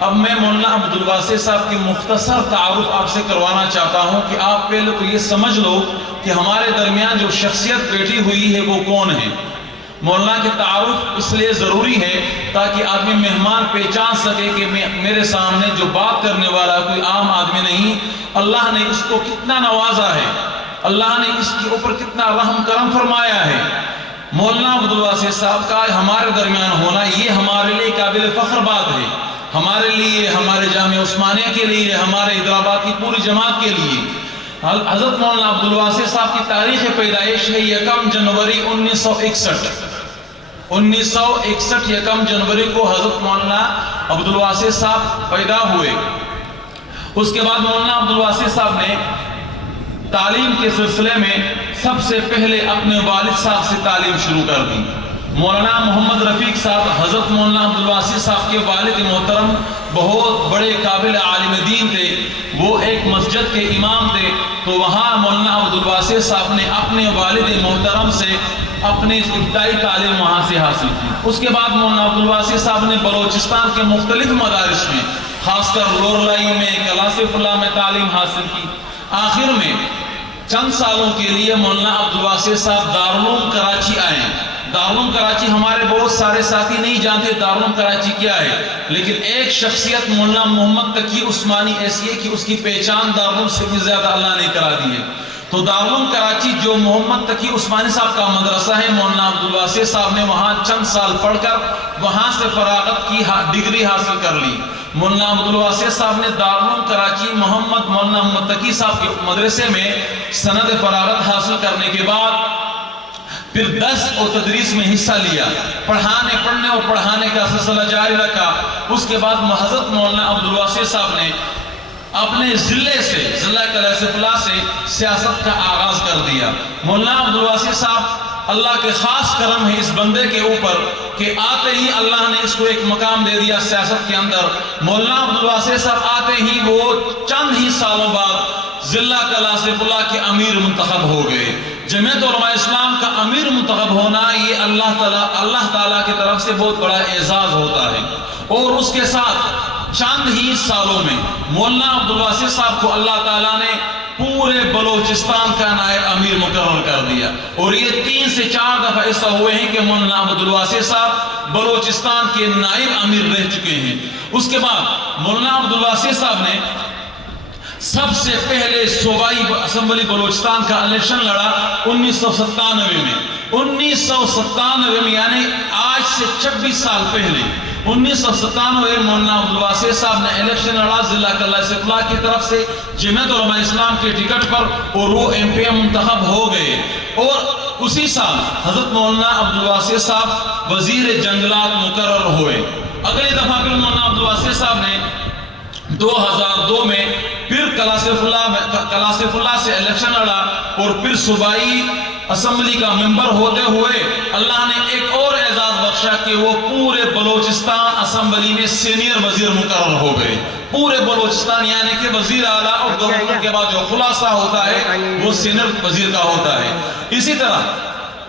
اب میں مولانا عبدالواسع صاحب کی مختصر تعارف آپ سے کروانا چاہتا ہوں کہ آپ پہلے تو یہ سمجھ لو کہ ہمارے درمیان جو شخصیت بیٹھی ہوئی ہے وہ کون ہے۔ مولانا کے تعارف اس لیے ضروری ہے تاکہ آدمی مہمان پہچان سکے کہ میرے سامنے جو بات کرنے والا کوئی عام آدمی نہیں، اللہ نے اس کو کتنا نوازا ہے، اللہ نے اس کے اوپر کتنا رحم کرم فرمایا ہے۔ مولانا عبدالواسع صاحب کا ہمارے درمیان ہونا یہ ہمارے لیے قابل فخر بات ہے، ہمارے لیے، ہمارے جامعہ عثمانیہ کے لیے، ہمارے حیدرآباد کی پوری جماعت کے لیے۔ حضرت مولانا عبدالواسع صاحب کی تاریخ پیدائش ہے 1 جنوری 1961۔ 1961 1 جنوری کو حضرت مولانا عبدالواسع صاحب پیدا ہوئے۔ اس کے بعد مولانا عبدالواسع صاحب نے تعلیم کے سلسلے میں سب سے پہلے اپنے والد صاحب سے تعلیم شروع کر دی۔ مولانا محمد رفیق صاحب حضرت مولانا عبدالواسع صاحب کے والد محترم بہت بڑے قابل عالم دین تھے، وہ ایک مسجد کے امام تھے، تو وہاں مولانا عبدالواسع صاحب نے اپنے والد محترم سے اپنی ابتدائی تعلیم وہاں سے حاصل کی۔ اس کے بعد مولانا عبدالواسع صاحب نے بلوچستان کے مختلف مدارس میں، خاص کر لورلائی میں، کلاسف اللہ میں تعلیم حاصل کی۔ آخر میں چند سالوں کے لیے مولانا عبدالواسع صاحب دارالعلوم کراچی آئے۔ دارالعلوم کراچی ہمارے بہت سارے ساتھی نہیں جانتے دارالعلوم کراچی کیا ہے، لیکن ایک شخصیت مولانا محمد تقی عثمانی ایسی ہے کہ اس کی پہچان دارالعلوم سے بھی زیادہ اللہ نے کرا دی ہے۔ تو دارالعلوم کراچی جو محمد تقی عثمانی صاحب کا مدرسہ ہے، مولانا عبدالواسع صاحب نے وہاں چند سال پڑھ کر وہاں سے فراغت کی ڈگری حاصل کر لی۔ مولانا عبدالواسع صاحب نے دارالعلوم کراچی مولانا محمد تقی صاحب کے مدرسے میں سند فراغت حاصل کرنے کے بعد پھر درس اور تدریس میں حصہ لیا، پڑھنے اور پڑھانے کا سلسلہ جاری رکھا۔ اس کے بعد حضرت مولانا عبدالواسع صاحب نے اپنے ضلع سے، ضلع کلاسف اللہ سے سیاست کا آغاز کر دیا۔ مولانا عبدالواسع صاحب اللہ کے خاص کرم ہے اس بندے کے اوپر کہ آتے ہی اللہ نے اس کو ایک مقام دے دیا سیاست کے اندر۔ مولانا عبدالواسع صاحب آتے ہی وہ چند ہی سالوں بعد ضلع کلاسف اللہ کے امیر منتخب ہو گئے۔ جمعیت علماء اسلام کا امیر منتخب ہونا یہ اللہ تعالیٰ کی طرف سے بہت بڑا اعزاز ہوتا ہے۔ اور اس کے ساتھ چند ہی سالوں میں مولانا عبدالواسع صاحب کو اللہ تعالیٰ نے پورے بلوچستان کا نائب امیر مقرر کر دیا، اور یہ 3 سے 4 دفعہ ایسا ہوئے ہیں کہ مولانا عبدالواسع صاحب بلوچستان کے نائب امیر رہ چکے ہیں۔ اس کے بعد مولانا عبدالواسع صاحب نے سب سے پہلے صوبائی اسمبلی بلوچستان کا الیکشن لڑا 1997 میں۔ 1997 میں یعنی آج سے 26 سال پہلے 1997 مولانا عبدالواسع صاحب نے الیکشن لڑا ضلع کلاسف اللہ کی طرف سے جمعیت علماء اسلام کے ٹکٹ پر، اور وہ MP منتخب ہو گئے۔ اور اسی سال حضرت مولانا عبدالواسع صاحب وزیر جنگلات مقرر ہوئے۔ اگلی دفعہ پھر مولانا عبدالواسع صاحب نے 2002 میں پھر کلاسف اللہ سے الیکشن لڑا، اور پھر صوبائی اسمبلی کا ممبر ہوتے ہوئے اللہ نے ایک اور اعزاز بخشا کہ وہ پورے بلوچستان اسمبلی میں سینئر وزیر مقرر ہو گئے۔ پورے بلوچستان یعنی کہ وزیر اعلیٰ اور گورنر کے بعد جو خلاصہ ہوتا ہے وہ سینئر وزیر کا ہوتا ہے۔ اسی طرح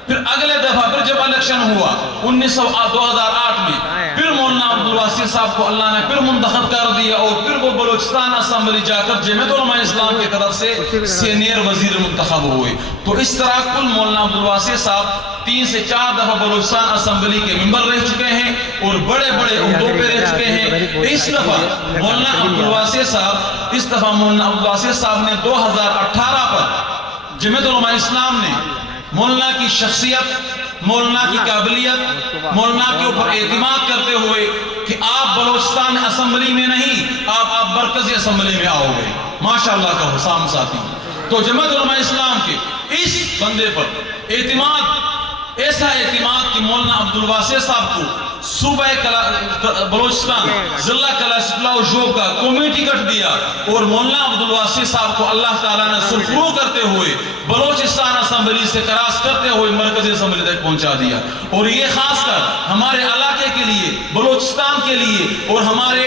پھر اگلے دفعہ پھر جب الیکشن ہوا 2008 میں پھر مولانا عبدالواسع صاحب کو اللہ نے پھر منتخب کر دیا، اور پھر وہ بلوچستان اسمبلی جا کر جمعیت علماء اسلام کی طرف سے سینئر وزیر منتخب ہوئے۔ تو اس طرح کل مولانا عبدالواسع صاحب 3 سے 4 دفعہ بلوچستان اسمبلی کے ممبر رہ چکے ہیں، اور بڑے بڑے عہدوں پہ رہ چکے ہیں۔ اس دفعہ مولانا عبدالواسع صاحب نے 2018 پر جمعیت علماء اسلام نے مولانا کی شخصیت، مولانا کی قابلیت، مولانا کے اوپر اعتماد کرتے ہوئے کہ آپ بلوچستان اسمبلی میں نہیں، آپ مرکزی اسمبلی میں آؤ گے، ماشاءاللہ کا حسام ساتھی۔ تو جمعیت علماء اسلام کے اس بندے پر اعتماد، ایسا اعتماد کہ مولانا عبدالواسع صاحب کو صوبہ بلوچستان ضلع کلاسف اللہ شعبہ کا قومی ٹکٹ دیا، اور مولانا عبدالواسع صاحب کو اللہ تعالیٰ نے سرخرو کرتے ہوئے بلوچستان اسمبلی سے کراس کرتے ہوئے مرکزی اسمبلی تک پہنچا دیا۔ اور یہ خاص کر ہمارے علاقے کے لیے، بلوچستان کے لیے، اور ہمارے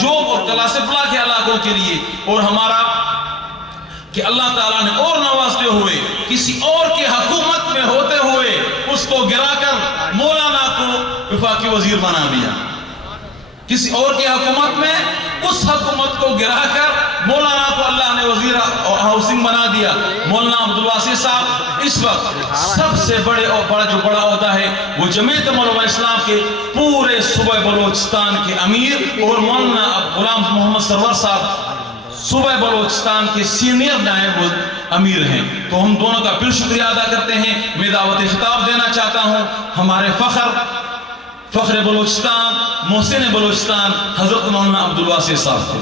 جوب اور کلاسف اللہ کے علاقوں کے لیے، اور ہمارا کہ اللہ تعالیٰ نے اور نوازتے ہوئے کسی اور کے حکومت میں ہوتے ہوئے اس کو گرا کر مولانا کو وفاقی وزیر بنا دیا۔ کسی اور کی حکومت میں اس حکومت کو گرا کر مولانا کو اللہ نے وزیر ہاؤسنگ بنا دیا. مولانا عبدالواسی صاحب اس وقت سب سے بڑا عہدہ ہے وہ جمعیت علماء اسلام کے پورے صوبہ بلوچستان کے امیر، اور مولانا غلام محمد سرور صاحب صوبہ بلوچستان کے سینئر نائب امیر ہیں. تو ہم دونوں کا پھر شکریہ ادا کرتے ہیں. میں دعوت خطاب دینا چاہتا ہوں ہمارے فخر بلوچستان، محسن بلوچستان حضرت مولانا عبدالواسی صاحب کو.